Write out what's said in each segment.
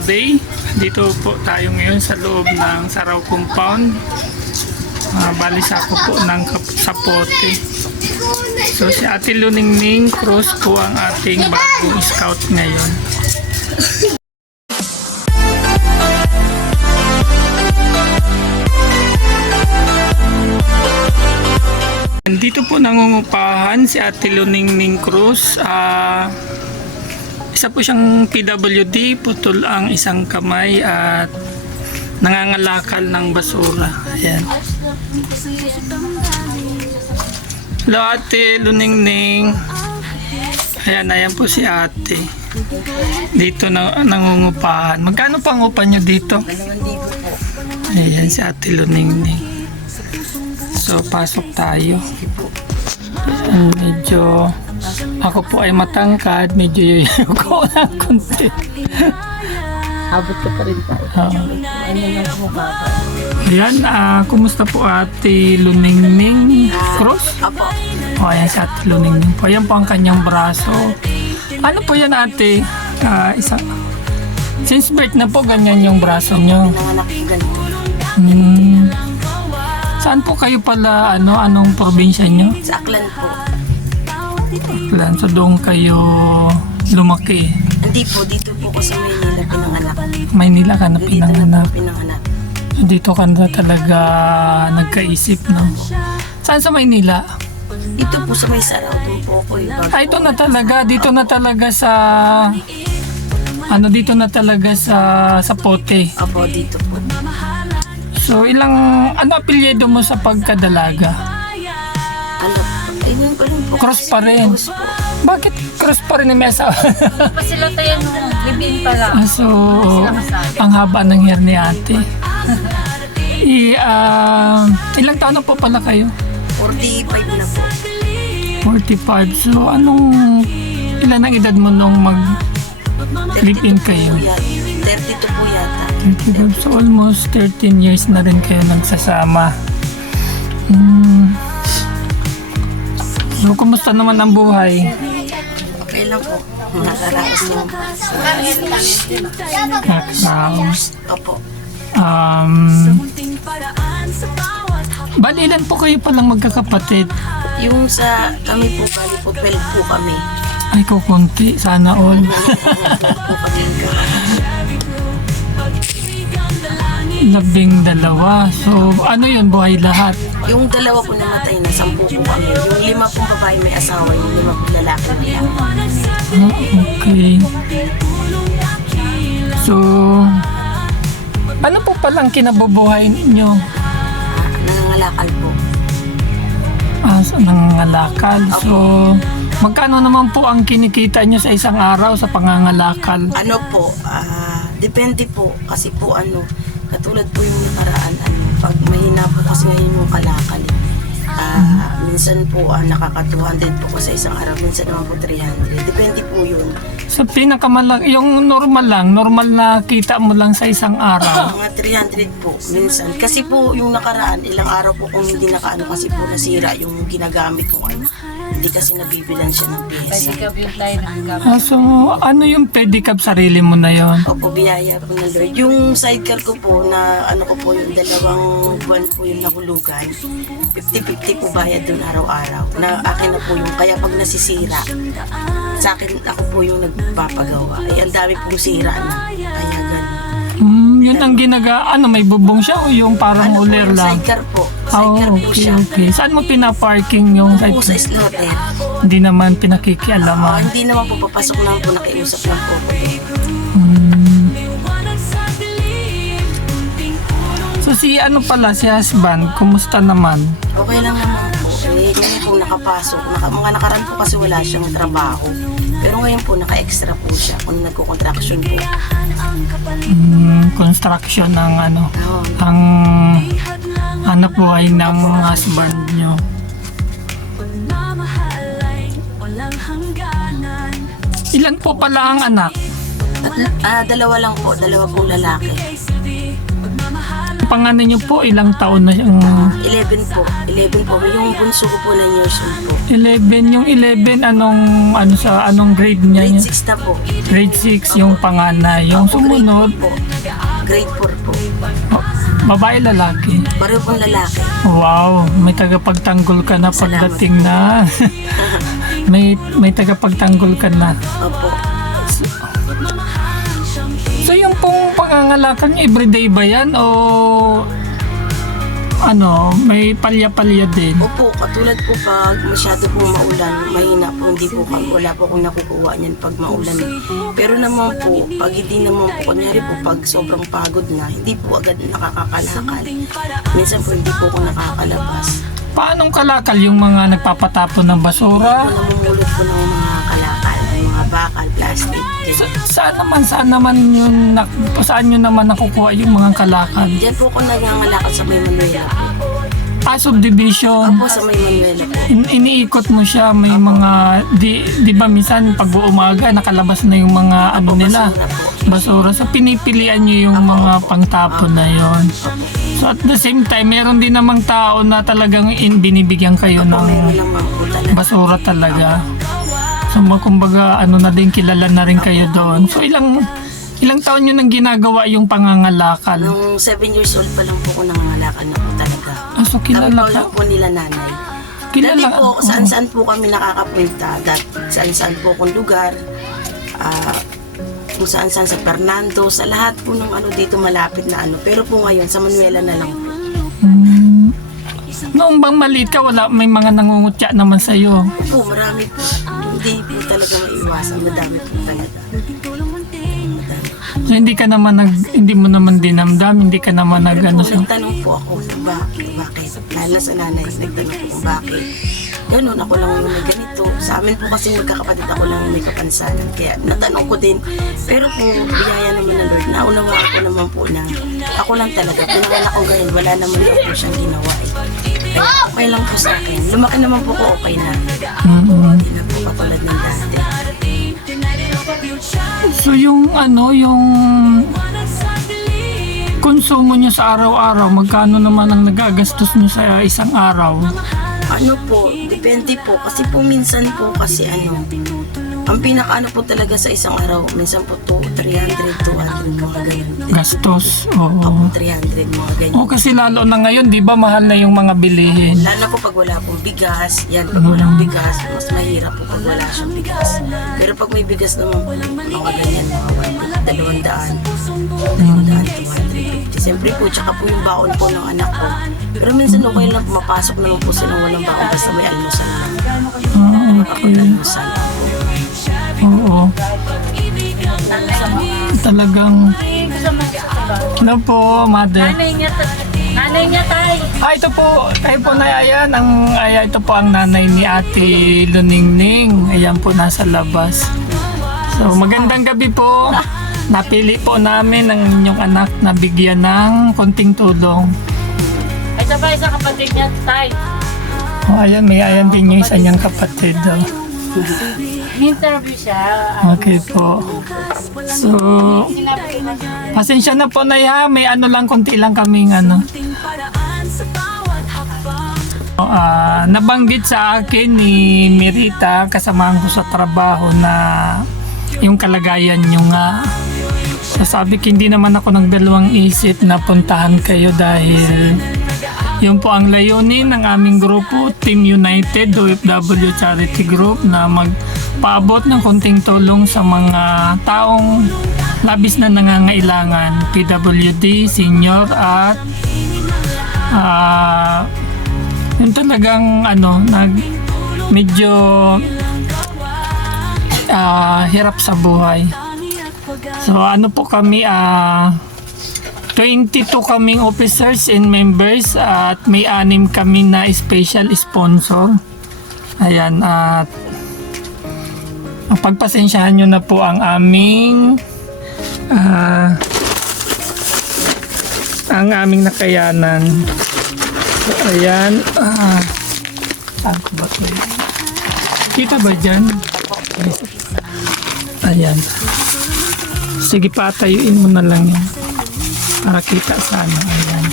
survey. Dito po tayo ngayon sa loob ng Saraw Compound. Bali sako po ng sapote. So si Ate Luningning Cruz po ang ating bagong scout ngayon. Dito po nangungupahan si Ate Luningning Cruz. Isa po siyang PWD, putol ang isang kamay at nangangalakal ng basura. Ayan. Hello Ate Luningning. Ayan po si Ate. Dito nangungupahan. Magkano pang upa nyo dito? 2,000 po. Ayan si Ate Luningning. So pasok tayo. Medyo ako po ay matangkad, medyo yuyuko ng konti. Abot ka pa rin tayo. Ano lang po baba? Ayan, kumusta po Ate Luningning Cruz? Apo. Ayan si Ate Luningning po. Ayan po ang kanyang braso. Ano po yan Ate? Since birth na po ganyan yung braso nyo. Nanganak po ganito. Saan po kayo pala, anong probinsya nyo? Sa Aklan po. Plan, so doon kayo lumaki. Hindi po, dito po ko sa Maynila pinanganak. Maynila ka na Dito na pinanganak. po pinanganak. Dito ka na talaga nagkaisip, no? Saan sa Maynila? Dito po sa may Saraw, doon po ako yung bago. Ito na talaga, dito na talaga sa... dito na talaga sa Pote. Apo, dito po. So, ano apelyido mo sa pagkadalaga? Ano? Ayun pa rin po. Cross pa rin. Cross po. Bakit cross pa rin ni Mesa? Pa sila tayo nung libiin pa lang. So, ang haba ng hair ni Ate. Ilang taon na po pala kayo? 45 na po. 45. So, ilan ang edad mo nung mag-live-in kayo? 32 po yata. 32. So, almost 13 years na rin kayo nagsasama. So, kumusta naman ang buhay? Okay lang po. Nakaraos lang. Opo. Bali, ilan po kayo palang magkakapatid? Yung sa kami po, bali po, 12 po kami. Ay, kukunti. Sana all. Po kami. 12. So, ano yun? Buhay lahat? Yung dalawa po namatay na, 10 po kami. Yung 5 pong babae may asawa, yung 5 pong lalaki may asawa. Okay. So, ano po palang kinabubuhay ninyo? Nangangalakal po. So, nangangalakal. So, magkano naman po ang kinikita nyo sa isang araw sa pangangalakal? Ano po, depende po. Kasi po katulad po yung nakaraan, pag mahina po kasi ngayon yung kalakal. Minsan po nakaka-200 po sa isang araw, minsan naman po 300. Depende po yun. So, yung normal na kita mo lang sa isang araw. Mga 300 po, minsan. Kasi po yung nakaraan, ilang araw po kung hindi kasi po nasira yung ginagamit ko. Hindi kasi nabibilan siya ng Pwede pyesa. ka yung tayo ng gamit. So, ano yung pedicab sarili mo na yon? Opo, biyaya po ng Lord. Yung sidecar ko po, na ko po yung 2 buwan po yung nahulugan, 50-50 po bayad doon araw-araw. Na akin na po yung, kaya pag nasisira, sa akin ako po yung nagpapagawa. Ay, ang dami pong sira na. Kaya ganun. Yun ang may bubong siya o yung parang uler po, lang? sidecar po. Oh, Sidecar po siya. okay. Saan mo pinaparking yung Po sa side? slaughter. Hindi naman pinakikialaman. Hindi naman po papasok lang po, nakiusap lang po. So si si husband, kumusta naman? Okay lang naman po. Ngayon po nakapasok. Mga nakaraan po kasi wala siyang trabaho. Pero ngayon po naka-extra po siya kung nagko-contraction po. Construction ng Oo. ang hanap buhay ng husband nyo. Ilan po pala ang anak? 2 lang po, 2 pong lalaki. panganay niyo po, ilang taon na siyang... 11 po. 11 po. Yung bunso ko po 9 years old po. 11, yung 11, anong grade niya? Grade 6 na po. Grade 6 yung panganay. Yung Opo, grade sumunod, 4 po. Grade 4 po. oh, babae, lalaki. Pareho pong lalaki. Wow, may tagapagtanggol ka na pagdating na. may tagapagtanggol ka na. Opo. So yung pong pangangalakan niyo, everyday ba yan o may palya-palya din? Opo, katulad po pag masyado pong maulan, mahina po, hindi po wala po akong nakukuha niyan pag maulan. Pero naman po, pag hindi naman po, kunyari po, pag sobrang pagod na, hindi po agad nakakakalakal. Minsan po, hindi po ako nakakalabas. Paanong kalakal yung mga nagpapatapon ng basura? Namumulot po ng mga kalakal, mga bakal, plastic, ganyan. Saan nyo naman nakukuha yung mga kalakal? Diyan po ako nangangalakal sa May Manuela po. Subdivision. Opo, sa May Manuela po. Iniikot mo siya, may mga, di ba minsan pag umaga nakalabas na yung mga nila, basura. So pinipilian nyo yung mga pangtapon na yon. So at the same time, meron din namang tao na talagang binibigyan kayo Meron ng naman po talaga. basura talaga. So kumbaga na din, kilala na rin kayo doon. So ilang taon nyo nang ginagawa yung pangangalakal? Nung 7 years old pa lang po ako nangangalakal na po talaga. So kilala Tapos ka? lang po nila nanay. Kilala Dati po, saan-saan po kami nakakapunta. Saan-saan po akong lugar. Kung saan-saan sa Fernando, sa lahat po ng dito malapit na Pero po ngayon, sa Manuela na lang po. Noong bang maliit ka, may mga nangungutya naman sa'yo. Po, marami po. Hindi po talaga maiwasan. Madami po talaga. So, hindi mo naman dinamdam, hindi ka naman Pero po, sa... nagtanong po ako kung bakit. Lalo sa nanay, nagtanong po kung bakit. Ganun, ako lang yung may ganito. Sa amin po kasi magkakapatid, ako lang may kapansanan. Kaya natanong ko din. Pero po, biyaya naman ng Lord. Naunawaan ko naman po na ako lang talaga. Pinanganak ko ganyan, wala naman po siyang ginawa. Kaya okay lang po sa akin. Lumaki naman po ko, okay na. Hindi na po katulad ng dati. So yung konsumo nyo sa araw-araw, magkano naman ang nagagastos nyo sa isang araw? Depende po. Kasi po minsan po kasi ang pinaka po talaga sa isang araw, minsan po 300, 200, mga ganyan. Gastos, oo. Ako 300, mga ganyan. O kasi lalo na ngayon, di ba mahal na yung mga bilihin? Lalo po pag wala pong bigas, pag walang bigas, mas mahirap po pag wala siyang bigas. Pero pag may bigas naman po, mga ganyan, mga 200, 250. Siyempre po, tsaka po yung baon po ng anak ko. Pero minsan okay lang, mapasok naman po silang walang baon, basta may almusal lang. Okay. Almusal lang po. Oo. Talagang... Ano po, mother? Nanay niya tayo. Ito po, kayo po na ito po ang nanay ni Ate Luningning. Ayan po, nasa labas. So, magandang gabi po. Napili po namin ang inyong anak na bigyan ng konting tulong. Ito ba isang kapatid niya tayo? Ayan, may ayan din yung isa niyang kapatid. Interview siya. Okay po. So, pasensya na po na may konti lang kaming nabanggit sa akin ni Merita, kasamahan ko sa trabaho, na yung kalagayan nyo nga. So, sabi ko, hindi naman ako nagdalawang isip na puntahan kayo dahil yun po ang layunin ng aming grupo, Team United OFW Charity Group, na magpaabot ng konting tulong sa mga taong labis na nangangailangan, PWD, senior, at yun talagang medyo hirap sa buhay. So po kami, 22 kaming officers and members at may 6 kami na special sponsor. Ayan, at pagpasensyahan nyo na po ang aming nakayanan. So, ayan, saan ko ba ito? Kita ba dyan? Ayan. Sige, patayuin mo na lang yan para kita sana. Ayan.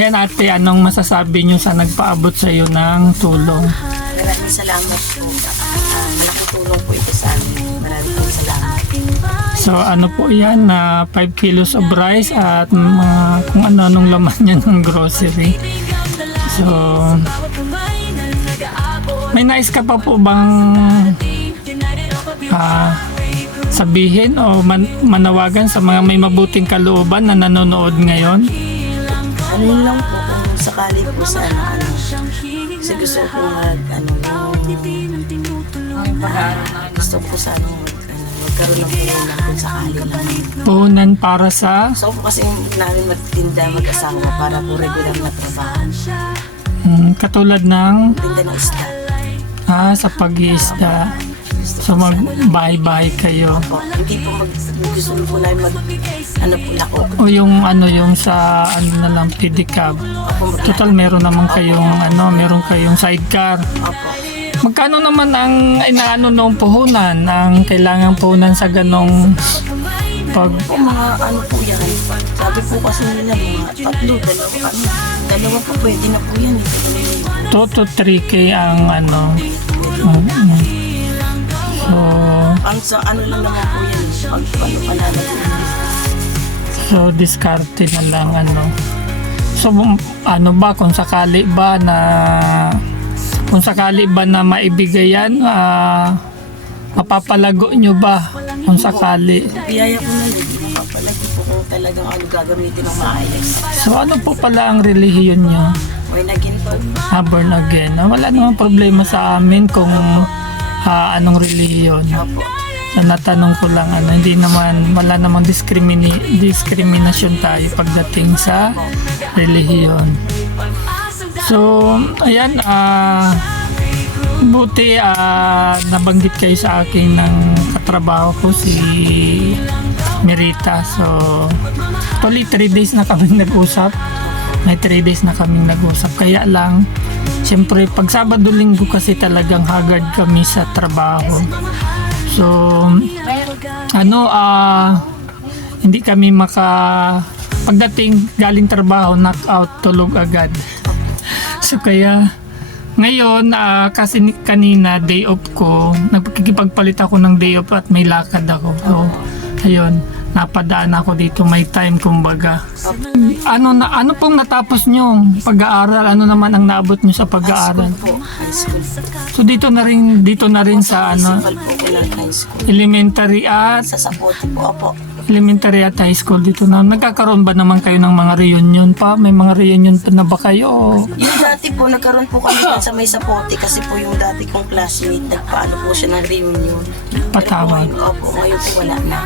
Ayan ate, anong masasabi nyo sa nagpaabot sa iyo ng tulong? Maraming salamat po. Malaking tulong po ito sa amin. Maraming po salamat. So ano po yan, na 5 kilos of rice at kung ano-anong laman niya ng grocery. So, may nais ka pa po bang sabihin o manawagan sa mga may mabuting kalooban na nanonood ngayon? Ano yun lang po kung sakali po sa ano. Kasi gusto ko gusto ko sa magkaroon ng puhunan kung sakali lang. Puhunan para sa So po kasi namin magtinda mag-asawa para po regular na trabaho. katulad ng Tinda ng isda. sa pag-iisda. So magbahay-bahay kayo. Po, hindi po gusto po namin lako. O yung sa na lang pedicab. Total meron naman kayong sidecar. Opo. Magkano naman ang inaano nung puhunan, ang kailangan puhunan sa ganong pag Po mga po yan. Sabi po kasi nila mga dalawa po pwede na po yan. 2 to 3K ang So, Sa lang naman po yan. Paano panalo po. so diskarte na lang So ba kung sakali ba na maibigay yan, mapapalago nyo ba kung sakali? Biyaya ko na yun. Mapapalagi po kung talagang gagamitin ng maayos. So ano po pala ang relihiyon nyo? May naging po. Born again. Wala namang problema sa amin kung anong relihiyon. Opo. So, natanong ko lang wala namang discrimination tayo pagdating sa relihiyon. So, ayan, buti nabanggit kayo sa akin ng katrabaho ko si Merita. So, actually 3 days na kaming nag-usap. May 3 days na kaming nag-usap. Kaya lang, siyempre, pag Sabado-Linggo kasi talagang haggard kami sa trabaho. So, hindi kami pagdating galing trabaho, knockout, tulog agad. So kaya ngayon kasi kanina day off ko, nagkikipagpalit ako ng day off at may lakad ako. So ayun, napadaan ako dito, may time kumbaga. Ano pong natapos nyo pag-aaral? Ano naman ang naabot nyo sa pag-aaral? High school. So dito na rin sa Principal po ko ng high school. elementary at Sa Sapote po. Opo. elementary at high school dito na. Nagkakaroon ba naman kayo ng mga reunion pa? May mga reunion pa na ba kayo? Yung dati po, nagkaroon po kami dyan sa may Sapote kasi po yung dati kong classmate, nagpaano po siya ng reunion. Patawag. Pero po ngayon po wala na.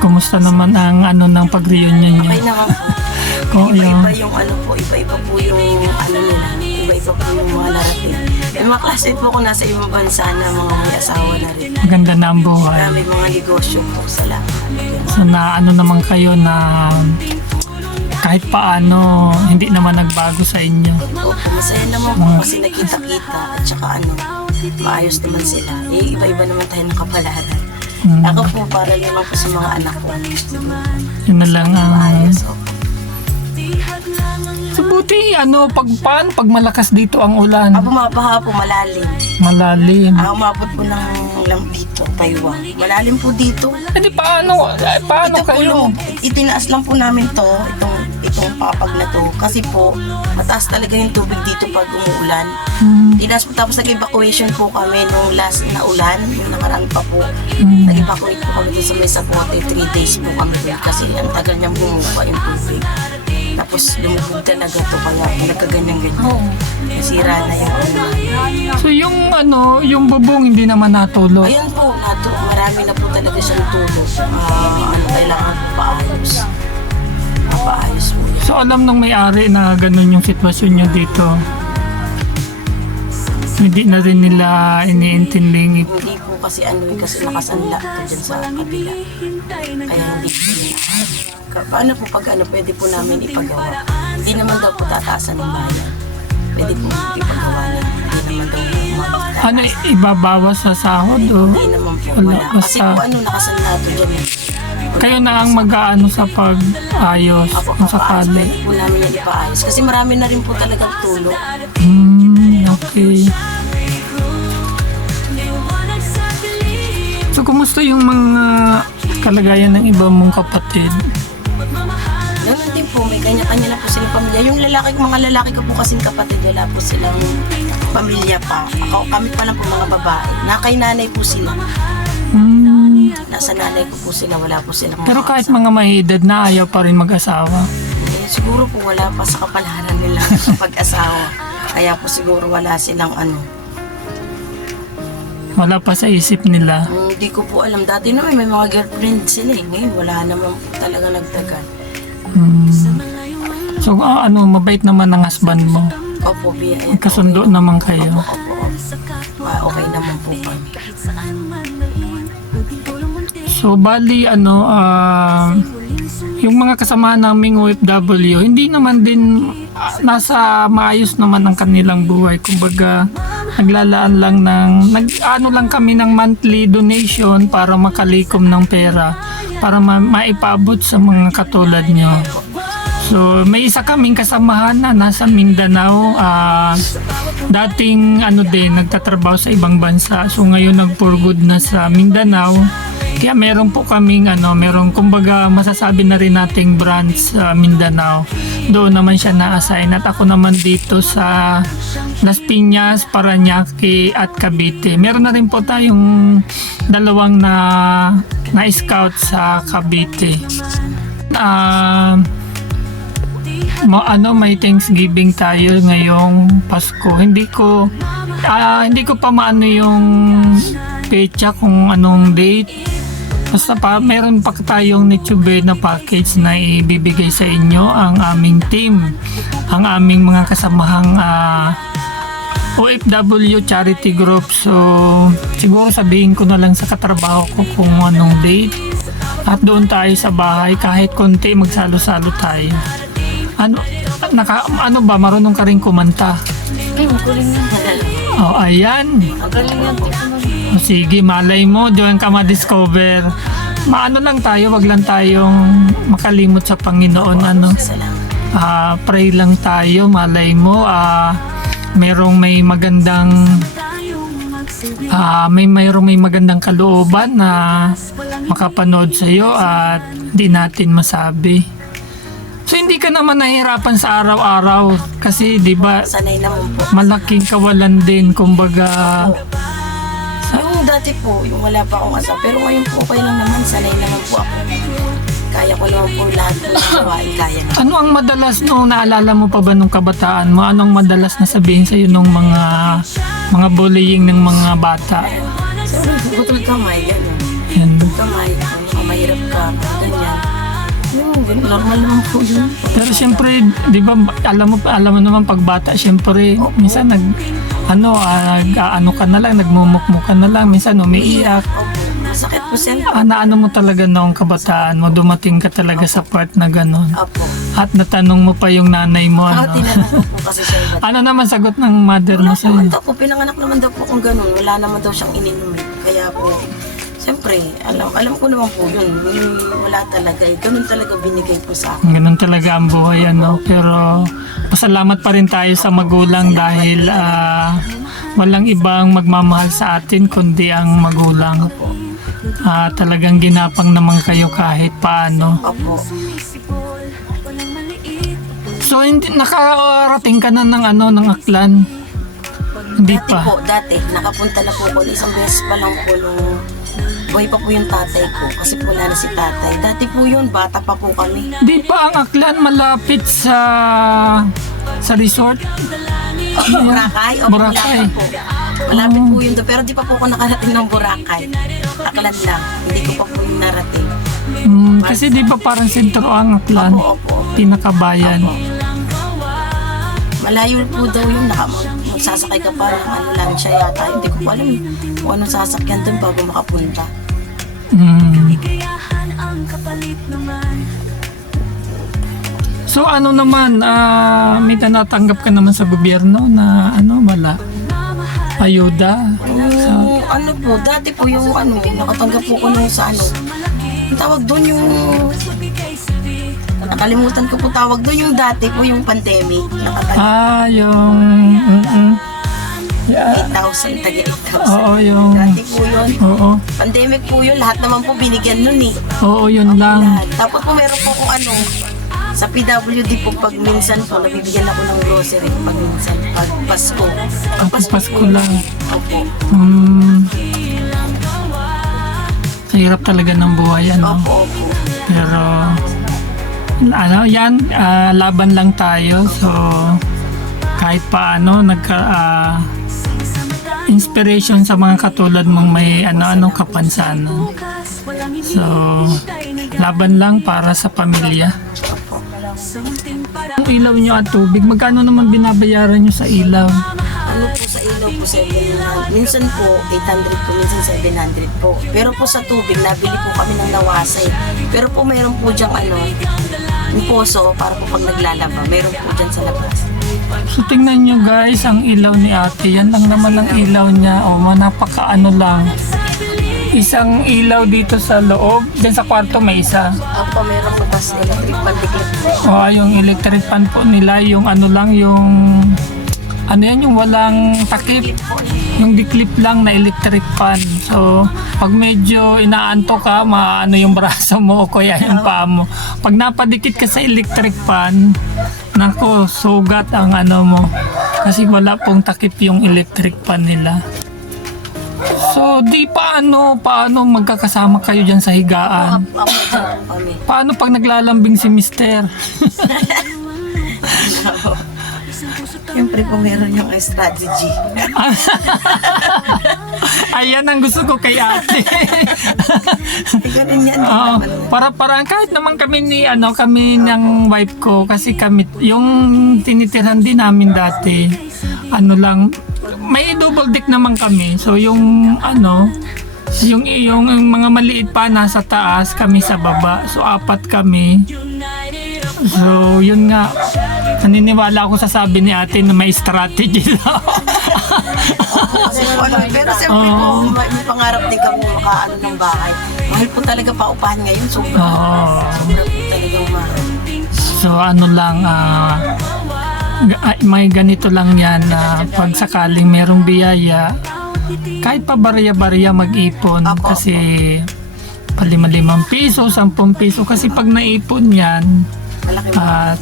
Kumusta naman ang ng pag-reunion nyo? Okay naman po. Kung Iba-iba yung iba-iba po yung nila. Iba-iba po yung mga narating. May mga classmate po ko nasa ibang bansa na mga may asawa na rin. maganda na ang buhay. May mga negosyo po sa lahat. So na naman kayo na kahit paano hindi naman nagbago sa inyo. Opo, masaya naman po kasi nakita-kita at saka maayos naman sila. Iba-iba naman tayo ng kapalaran. Ako po para naman po sa mga anak ko. Yun na lang ang Maayos. Opo. so buti pag malakas dito ang ulan, Bumabaha po malalim. malalim. Umabot po ng lang dito, Taiwan. Malalim po dito. Hindi paano Ito po kayo? itinaas lang po namin itong papag na to. Kasi po, mataas talaga yung tubig dito pag umuulan. Tinaas po tapos nag-evacuation po kami nung last na ulan, yung nakaraan pa po. Nag-evacuate po kami doon sa may Sapote, 3 days po kami doon kasi ang tagal niyang bumuka yung tubig. Tapos lumubog talaga to kaya nagkaganyan-ganyan. Nasira na yung ulan. So yung bubong hindi naman natulog. Ayun po, marami na po talaga siyang tulog. Kailangan po paayos. Paayos po yun. So alam nung may-ari na ganun yung sitwasyon nyo dito. Hindi na rin nila iniintinding Hindi po kasi kasi nakasanla po dyan sa kabila. Kaya hindi po paano po pag pwede po namin ipagawa. Hindi naman daw po tataasan ng bayan. Pwede po ipagawa na. Hindi naman daw ibabawas sa sahod o Hindi naman po. Wala, Wala. Kasi basta- po nakasanla po dyan. Kayo na ang mag-aano sa pag-ayos kung sakali. Pwede po namin yan ipaayos. Kasi marami na rin po talagang tulong. Okay. So, kumusta yung mga kalagayan ng iba mong kapatid? Ganun din po, may kanya-kanya na po silang pamilya. Yung mga lalaki ko po kasing kapatid, wala po silang pamilya pa. Kami pa lang po mga babae. Nakay nanay po sila. Nasa nanay ko po sila, wala po silang Pero mga kahit asawa. mga may edad na, ayaw pa rin mag-asawa. Siguro po wala pa sa kapalaran nila sa pag-asawa. Kaya po siguro wala silang Wala pa sa isip nila. Hindi ko po alam. Dati naman may mga girlfriend sila eh. Ngayon wala naman po talaga nagtagal. So, mabait naman ang husband mo. Opo, biya. Kasundo naman kayo. Opo. Okay naman po kami. So, bali, yung mga kasama naming OFW, hindi naman din nasa maayos naman ang kanilang buhay. Kumbaga, naglalaan lang lang kami ng monthly donation para makalikom ng pera para maipabot sa mga katulad nyo. So, may isa kaming kasamahan na nasa Mindanao. Dating nagtatrabaho sa ibang bansa. So, ngayon nag-for good na sa Mindanao. Kaya meron po kaming meron kumbaga masasabi na rin nating branch sa Mindanao. Doon naman siya na-assign at ako naman dito sa Las Piñas, Parañaque at Cavite. Meron na rin po tayong dalawang na-scout sa Cavite. May Thanksgiving tayo ngayong Pasko. Hindi ko pa maano yung petsa kung anong date. Basta meron pa tayong Nitsube na package na ibibigay sa inyo ang aming team, ang aming mga kasamahang OFW charity group. So, siguro sabihin ko na lang sa katrabaho ko kung anong date at doon tayo sa bahay kahit konti magsalo-salo tayo. Ano ba, marunong ka rin kumanta? Ay, magaling yan. Oh, ayan. Magaling yan. O sige, malay mo, doon ka ma-discover. Maano lang tayo, wag lang tayong makalimot sa Panginoon. Pray lang tayo, malay mo. Merong may magandang kalooban na makapanood sa iyo at di natin masabi. So hindi ka naman nahihirapan sa araw-araw kasi 'di ba Sanay naman po. malaking kawalan din kumbaga. Yung dati po, yung wala pa akong asawa. Pero ngayon po okay lang naman. Sanay naman po ako. Kaya ko naman po lahat po ng gawain. Kaya na. Ano ang madalas nung naalala mo pa ba nung kabataan mo? Anong madalas na sabihin sa iyo nung mga bullying ng mga bata? So, butol kamay, gano'n. Yan. Kamay, mahirap ka, ganyan. Normal naman po yun. Pero siyempre, 'di ba, alam mo naman pag bata, siyempre minsan ka na lang, nagmumukmuk ka na lang, minsan umiiyak. Opo, masakit po siyempre. Naano mo talaga noong kabataan mo, dumating ka talaga sa part na gano'n. Opo. At natanong mo pa yung nanay mo, Tinanong ko po kasi siya. ano naman sagot ng mother mo Wala sa'yo? naman daw po, pinanganak naman daw po kung gano'n. Wala naman daw siyang ininom. Kaya po, siyempre, alam ko naman po yun. Wala talaga. Ganun talaga binigay po sa akin. Ganun talaga ang buhay, Pero pasalamat pa rin tayo sa magulang dahil walang ibang magmamahal sa atin kundi ang magulang. Talagang ginapang naman kayo kahit paano. Opo. So hindi nakarating ka na ng Aklan? Hindi Dati pa. po, nakapunta na po ako. Isang beses pa lang po nung buhay pa po yung tatay ko. Kasi po wala na si tatay. Dati po yun, bata pa po kami. Di ba ang Aklan malapit sa resort? Boracay? O Boracay. po. Malapit po yun doon. Pero di pa po ako nakarating ng Boracay. Aklan lang. Hindi ko pa po yung narating. Kasi di ba parang sentro ang Aklan? Opo. Pinakabayan. Malayo po daw yun. Magsasakay ka pa ng lansya yata. Hindi ko po alam kung anong sasakyan doon bago makapunta. So ano naman, may tinatanggap ka naman sa gobyerno na wala? Ayuda? Ano po, dati po yung nakatanggap po ko nung sa tawag doon yung... Nakalimutan ko po tawag doon yung dati po yung pandemic. Yung... Yeah. 8,000, taga 8,000. Oo, yung... Dati po yun. Oo. Pandemic po yun, lahat naman po binigyan nun eh. Oo, yun lang. Lahat. Tapos po meron po kung ano, sa PWD po pag minsan po, nabibigyan ako ng grocery pag minsan, pag Pasko. Pag Pasko lang. Opo. Hirap talaga ng buhay, ano? Opo, opo. Pero, yan, laban lang tayo. So, kahit paano, inspiration sa mga katulad mong may ano-anong kapansanan. So, laban lang para sa pamilya. Ang ilaw nyo at tubig, magkano naman binabayaran nyo sa ilaw? Ano po sa ilaw po, 700. Minsan po, 800 po, minsan 700 po. Pero po sa tubig, nabili po kami ng nawasay. Pero po meron po dyang yung poso, para po pag naglalaba, meron po dyan sa labas. So tingnan nyo guys, ang ilaw ni ate, yan lang naman ang ilaw niya. O, napakaano lang. Isang ilaw dito sa loob, dyan sa kwarto may isa. Opo, meron po tas electric pan dikit. O, yung electric pan po nila, yung ano lang, yung... Ano yan, yung walang takip. Yung diklip lang na electric pan. So, pag medyo inaanto ka, maano yung braso mo o kaya yung paa mo. Pag napadikit ka sa electric pan, nako, sugat ang ano mo. Kasi wala pong takip yung electric pan nila. So, paano magkakasama kayo dyan sa higaan? Paano pag naglalambing si mister? Siyempre po meron yung strategy. Ayan ang gusto ko kay ate. Ganun yan. Oo, para kahit naman kami ng wife ko, kasi kami yung tinitirhan din namin dati, may double deck naman kami. So yung yung mga maliit pa nasa taas, kami sa baba. So 4 kami. So yun nga, naniniwala ako sa sabi ni ate na may strategy daw. Pero siyempre po, may pangarap din kami makaano ng bahay. Mahal po talaga paupahan ngayon. Sobrang po talaga mahal. So may ganito lang yan na pag sakaling merong biyaya, kahit pa barya-barya mag-ipon. Kasi pa 5 piso, 10 piso. Kasi pag naipon yan,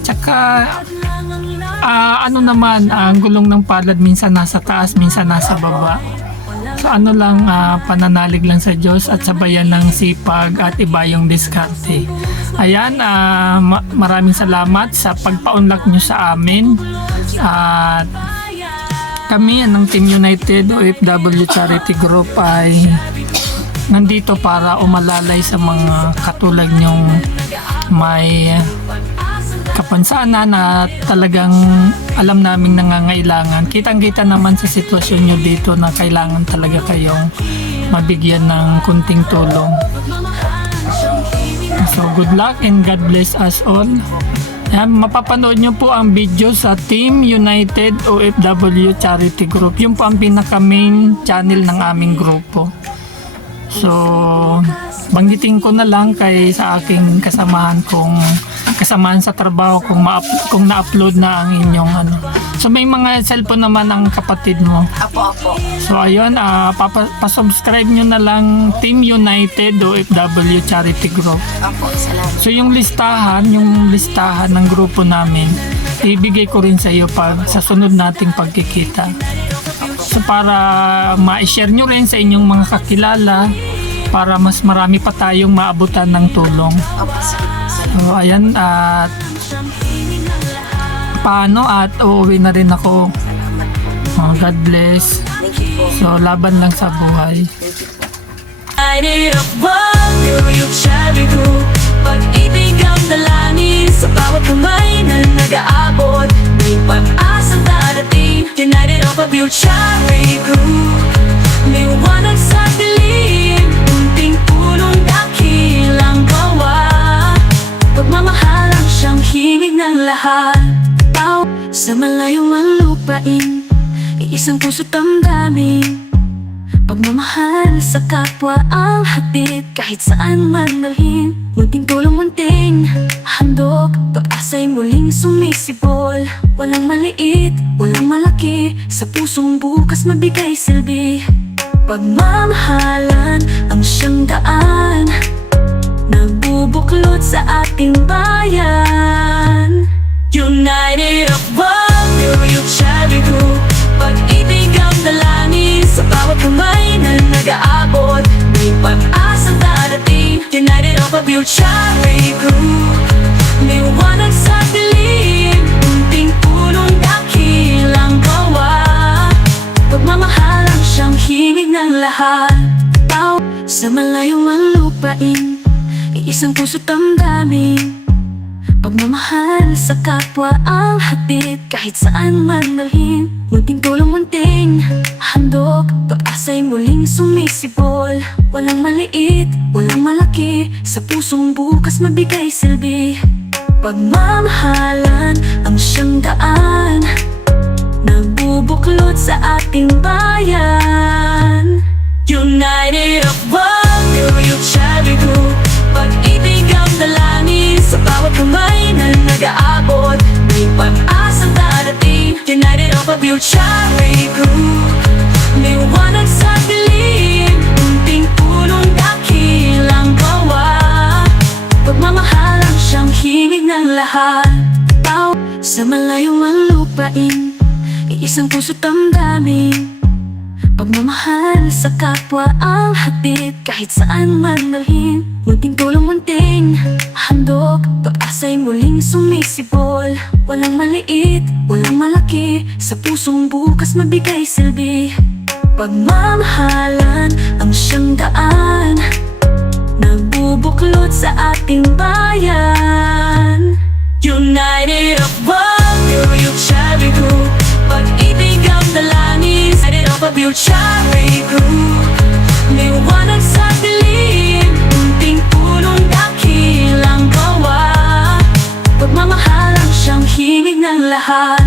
tsaka ang gulong ng palad minsan nasa taas, minsan nasa baba. So pananalig lang sa Diyos at sabayan ng sipag at iba yung diskarte. Ayan, maraming salamat sa pagpaunlak nyo sa amin. At kami ng Team United OFW Charity Group ay nandito para umalalay sa mga katulad nyong may kapansanan na talagang alam naming nangangailangan. Kitang-kita naman sa sitwasyon nyo dito na kailangan talaga kayong mabigyan ng kunting tulong. So good luck and God bless us all. Mapapanood nyo po ang video sa Team United OFW Charity Group. Yung po ang pinaka main channel ng aming grupo. So banggitin ko na lang sa aking kasamahan sa trabaho kung na-upload na ang inyong So may mga cellphone naman ang kapatid mo. Apo. So ayun, pa-subscribe nyo na lang Team United OFW Charity Group. Apo, salamat. So yung listahan ng grupo namin, ibigay ko rin sa iyo sa sunod nating pagkikita. So para ma-share nyo rin sa inyong mga kakilala, para mas marami pa tayong maabutan ng tulong. So ayan, at uuwi na rin ako. God bless. So laban lang sa buhay. Pag-ibig ang dalangin sa bawat kamay na nag-aabot. May pag-asang darating. United OFW Charity Group. Liwanag sa dilim, munting pulong dakilang gawa. Pagmamahal ang siyang hingig ng lahat. Sa malayong ang lupain, iisang puso't damdamin. Pagmamahal sa kapwa ang hatid kahit saan man dalhin. Munting tulong, munting handog, pag-asa'y muling sumisibol. Walang maliit, walang malaki, sa pusong bukas mabigay silbi. Pagmamahalan ang siyang daan, nagbubuklod sa ating bayan. United of one, Youth Cherry Group. Pag-ibig ang dalangin sa bawat kamay na nag-aabot. May pag-asang darating, United of a Youth Cherry Group. Liwanag sa dilim, unting pulong dakilang gawa. Pagmamahal ang siyang himig ng lahat. Tao sa malayong ang lupain, iisang puso't damdamin. Pagmamahal sa kapwa ang hatid kahit saan man dalhin. Munting tulong, munting handog, pag-asa'y muling sumisibol. Walang maliit, walang malaki, sa pusong bukas mabigay silbi. Pagmamahalan ang siyang daan, nagbubuklod sa ating bayan. United of one, Youth Cherry Group. Pag-ibig ang dalangin sa bawat kamay na nag-aabot. May pag-asang darating, United of a Youth Cherry Group. Liwanag sa dilim, unting pulong dakilang gawa. Pagmamahal ang siyang himig ng lahat. Tao sa malayong ang lupain, iisang puso't damdamin. Pagmamahal sa kapwa ang hatid kahit saan man dalhin. Munting tulong, munting handog, pag-asa'y muling sumisibol. Walang maliit, walang malaki, sa pusong bukas mabigay silbi. Pagmamahalan ang siyang daan, nagbubuklod sa ating bayan. United of one, Youth Cherry Group. Pag-ibig ang dalangin, United of a Youth Cherry Group. Liwanag sa dilim, unting pulong dakilang gawa. Pagmamahal ang siyang himig ng lahat.